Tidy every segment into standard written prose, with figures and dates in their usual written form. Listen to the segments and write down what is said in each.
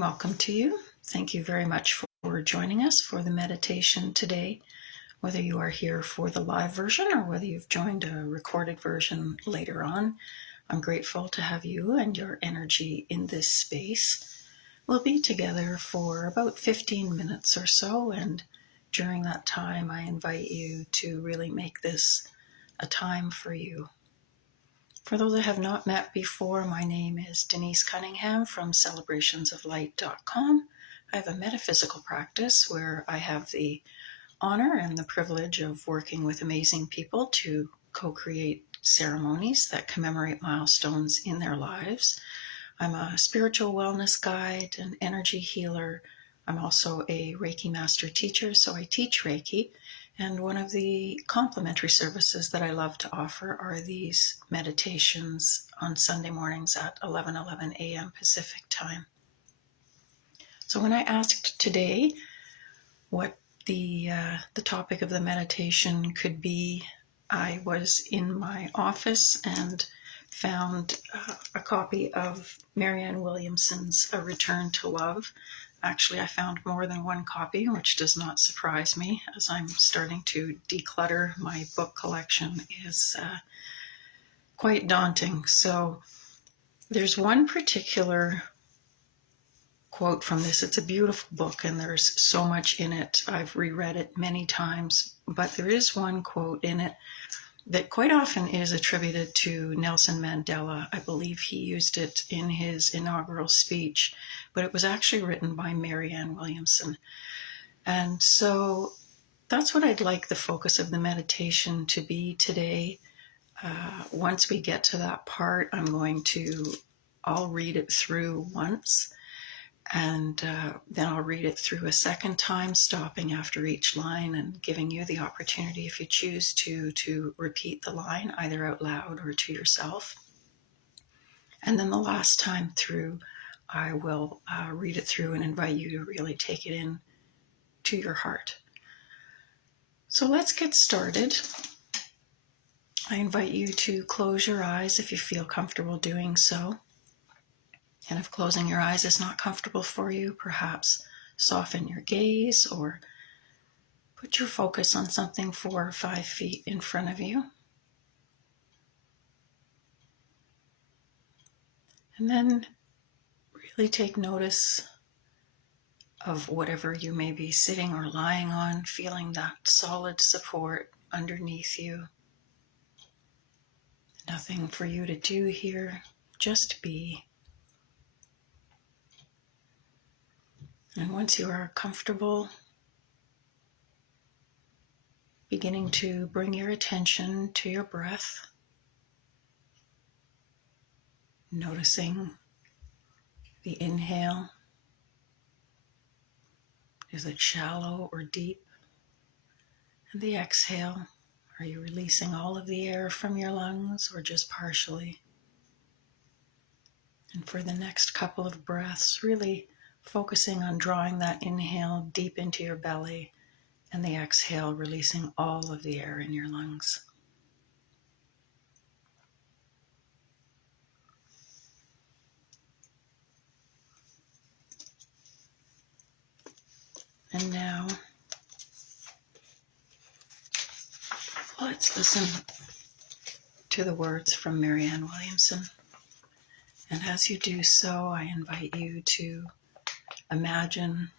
welcome to you. Thank you very much for joining us for the meditation today, whether you are here for the live version or whether you've joined a recorded version later on. I'm grateful to have you and your energy in this space. We'll be together for about 15 minutes or so, and during that time, I invite you to really make this a time for you. For those that have not met before, my name is Denise Cunningham from celebrationsoflight.com. I have a metaphysical practice where I have the honor and the privilege of working with amazing people to co-create ceremonies that commemorate milestones in their lives. I'm a spiritual wellness guide, an energy healer. I'm also a Reiki master teacher, so I teach Reiki. And one of the complimentary services that I love to offer are these meditations on Sunday mornings at 11:11 a.m. Pacific time. So when I asked today what the topic of the meditation could be, I was in my office and found a copy of Marianne Williamson's A Return to Love. Actually, I found more than one copy, which does not surprise me, as I'm starting to declutter. My book collection is quite daunting. So there's one particular quote from this. It's a beautiful book, and there's so much in it. I've reread it many times, but there is one quote in it that quite often is attributed to Nelson Mandela. I believe he used it in his inaugural speech, but it was actually written by Marianne Williamson. And so that's what I'd like the focus of the meditation to be today. Once we get to that part, I'll read it through once, and then I'll read it through a second time, stopping after each line and giving you the opportunity, if you choose to repeat the line either out loud or to yourself. And then the last time through, I will read it through and invite you to really take it in to your heart. So let's get started. I invite you to close your eyes if you feel comfortable doing so. And if closing your eyes is not comfortable for you, perhaps soften your gaze or put your focus on something 4 or 5 feet in front of you. And then really take notice of whatever you may be sitting or lying on, feeling that solid support underneath you. Nothing for you to do here, just be. And once you are comfortable, beginning to bring your attention to your breath, noticing the inhale. Is it shallow or deep? And the exhale, are you releasing all of the air from your lungs or just partially? And for the next couple of breaths, really focusing on drawing that inhale deep into your belly and the exhale, releasing all of the air in your lungs. And now, let's listen to the words from Marianne Williamson. And as you do so, I invite you to imagine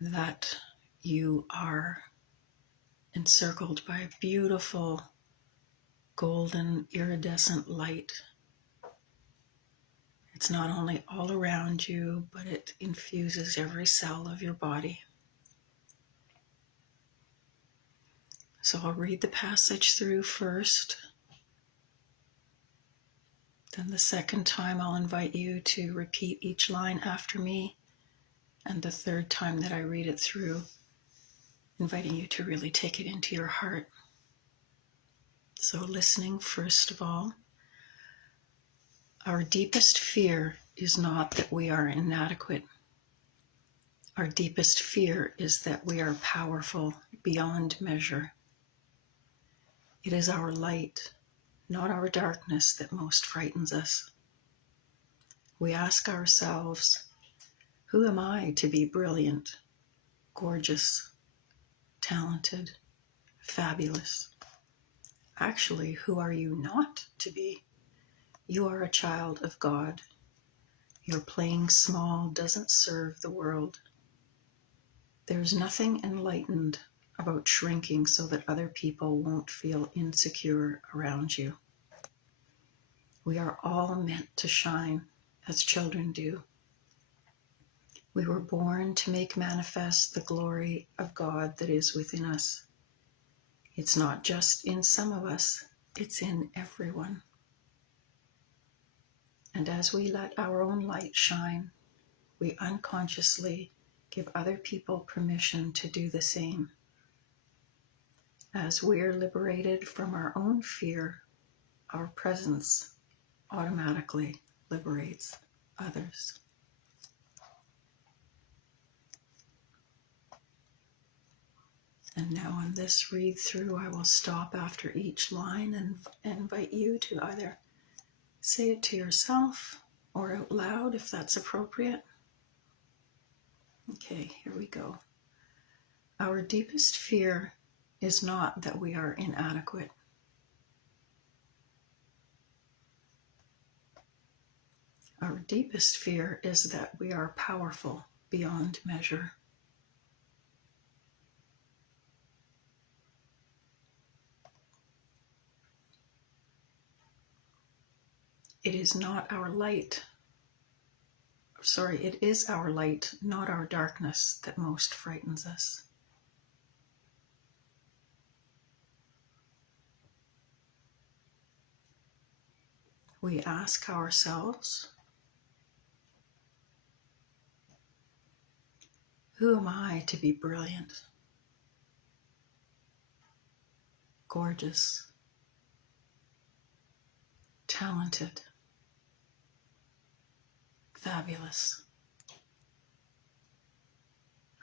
that you are encircled by a beautiful golden iridescent light. It's not only all around you, but it infuses every cell of your body. So I'll read the passage through first. Then the second time I'll invite you to repeat each line after me. And the third time that I read it through, inviting you to really take it into your heart. So listening first of all. Our deepest fear is not that we are inadequate. Our deepest fear is that we are powerful beyond measure. It is our light, not our darkness, that most frightens us. We ask ourselves, Who am I to be brilliant, gorgeous, talented, fabulous? Actually, who are you not to be? You are a child of God. Your playing small doesn't serve the world. There's nothing enlightened about shrinking so that other people won't feel insecure around you. We are all meant to shine as children do. We were born to make manifest the glory of God that is within us. It's not just in some of us, it's in everyone. And as we let our own light shine, we unconsciously give other people permission to do the same. As we're liberated from our own fear, our presence automatically liberates others. And now on this read through, I will stop after each line and invite you to either say it to yourself or out loud if that's appropriate. Okay, here we go. Our deepest fear is not that we are inadequate. Our deepest fear is that we are powerful beyond measure. It is not our light. It is our light, not our darkness, that most frightens us. We ask ourselves, who am I to be brilliant, gorgeous, talented, fabulous?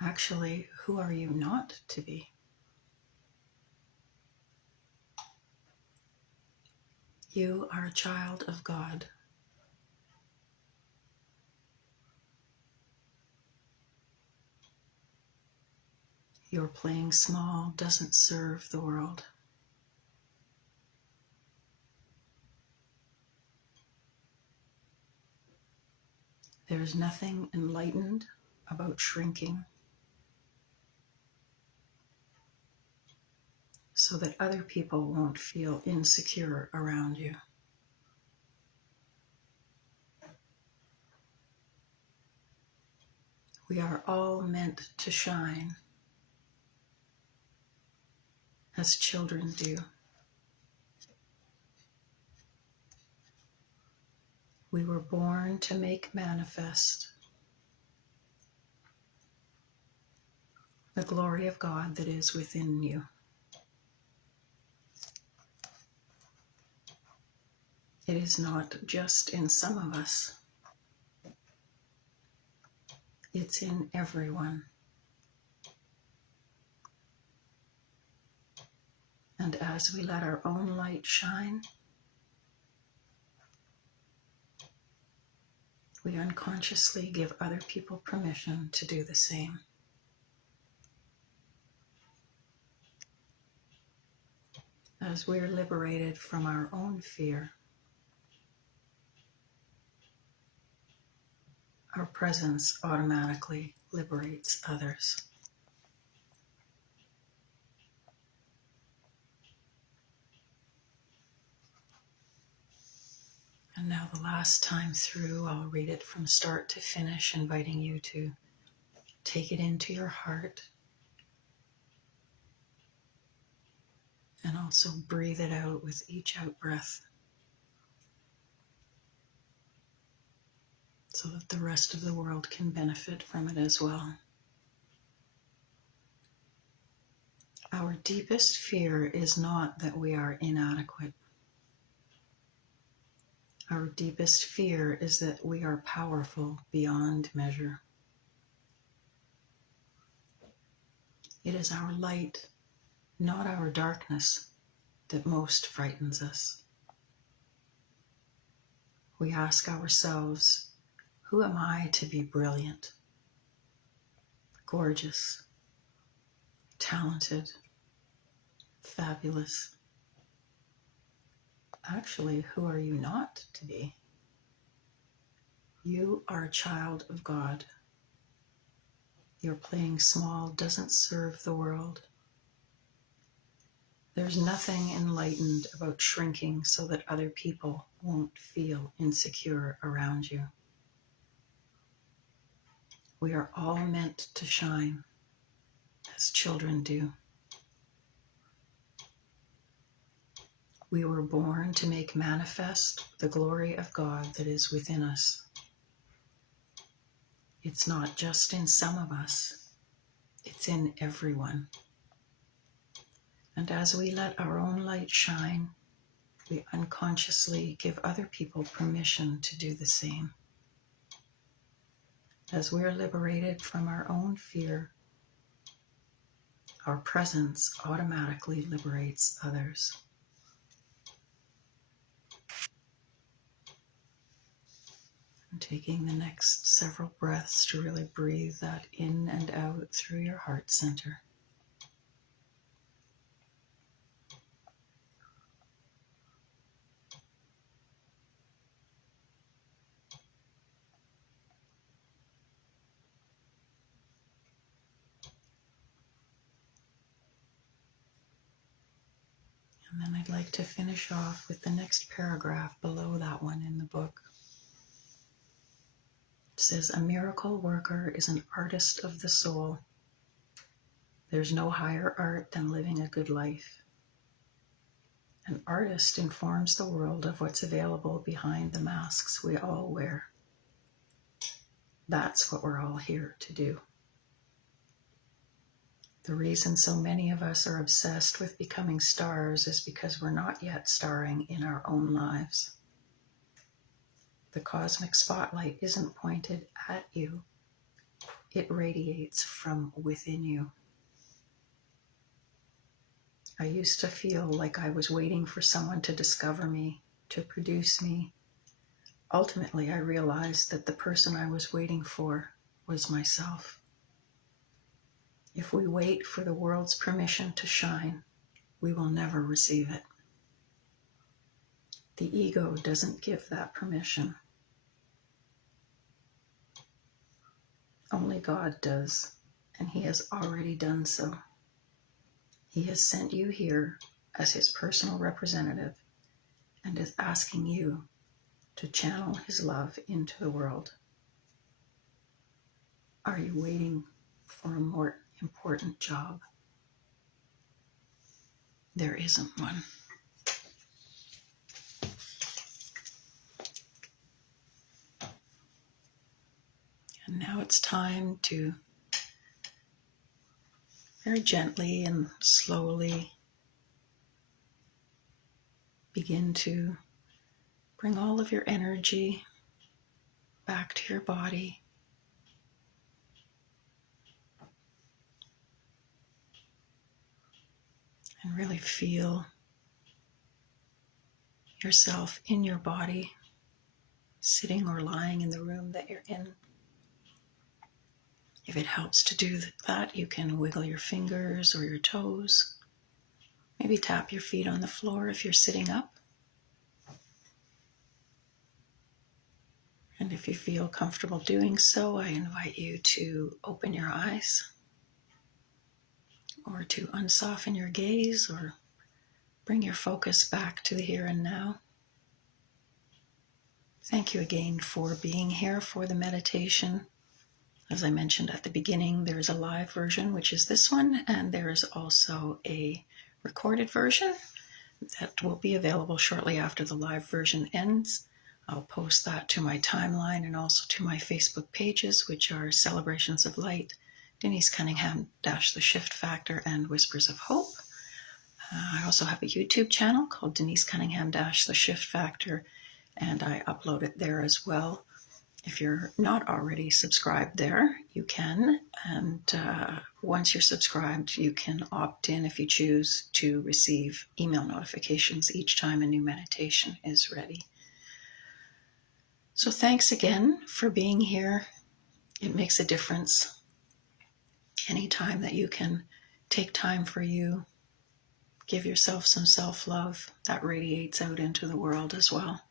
Actually, who are you not to be? You are a child of God. Your playing small doesn't serve the world. There's nothing enlightened about shrinking so that other people won't feel insecure around you. We are all meant to shine as children do. We were born to make manifest the glory of God that is within you. It is not just in some of us. It's in everyone. And as we let our own light shine, we unconsciously give other people permission to do the same. As we're liberated from our own fear, our presence automatically liberates others. And now the last time through, I'll read it from start to finish, inviting you to take it into your heart and also breathe it out with each out breath so that the rest of the world can benefit from it as well. Our deepest fear is not that we are inadequate. Our deepest fear is that we are powerful beyond measure. It is our light, not our darkness, that most frightens us. We ask ourselves, who am I to be brilliant, gorgeous, talented, fabulous. Actually, who are you not to be? You are a child of God. Your playing small doesn't serve the world. There's nothing enlightened about shrinking so that other people won't feel insecure around you. We are all meant to shine, as children do. We were born to make manifest the glory of God that is within us. It's not just in some of us, it's in everyone. And as we let our own light shine, we unconsciously give other people permission to do the same. As we're liberated from our own fear, our presence automatically liberates others. And taking the next several breaths to really breathe that in and out through your heart center. And then I'd like to finish off with the next paragraph below that one in the book. It says, a miracle worker is an artist of the soul. There's no higher art than living a good life. An artist informs the world of what's available behind the masks we all wear. That's what we're all here to do. The reason so many of us are obsessed with becoming stars is because we're not yet starring in our own lives. The cosmic spotlight isn't pointed at you. It radiates from within you. I used to feel like I was waiting for someone to discover me, to produce me. Ultimately, I realized that the person I was waiting for was myself. If we wait for the world's permission to shine, we will never receive it. The ego doesn't give that permission. Only God does, and He has already done so. He has sent you here as His personal representative and is asking you to channel His love into the world. Are you waiting for a more important job? There isn't one. And now it's time to very gently and slowly begin to bring all of your energy back to your body. And really feel yourself in your body, sitting or lying in the room that you're in. If it helps to do that, you can wiggle your fingers or your toes. Maybe tap your feet on the floor if you're sitting up. And if you feel comfortable doing so, I invite you to open your eyes or to unsoften your gaze or bring your focus back to the here and now. Thank you again for being here for the meditation. As I mentioned at the beginning, there's a live version, which is this one, and there is also a recorded version that will be available shortly after the live version ends. I'll post that to my timeline and also to my Facebook pages, which are Celebrations of Light, Denise Cunningham -The Shift Factor, and Whispers of Hope. I also have a YouTube channel called Denise Cunningham -The Shift Factor, and I upload it there as well. If you're not already subscribed there, you can. And once you're subscribed, you can opt in if you choose to receive email notifications each time a new meditation is ready. So thanks again for being here. It makes a difference. Anytime that you can take time for you, give yourself some self-love, that radiates out into the world as well.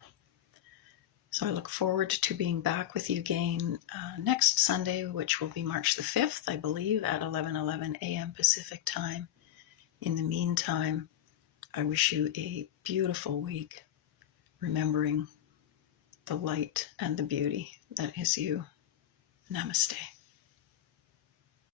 So I look forward to being back with you again next Sunday, which will be March the 5th, I believe, at 11:11 a.m. Pacific time. In the meantime, I wish you a beautiful week, remembering the light and the beauty that is you. Namaste.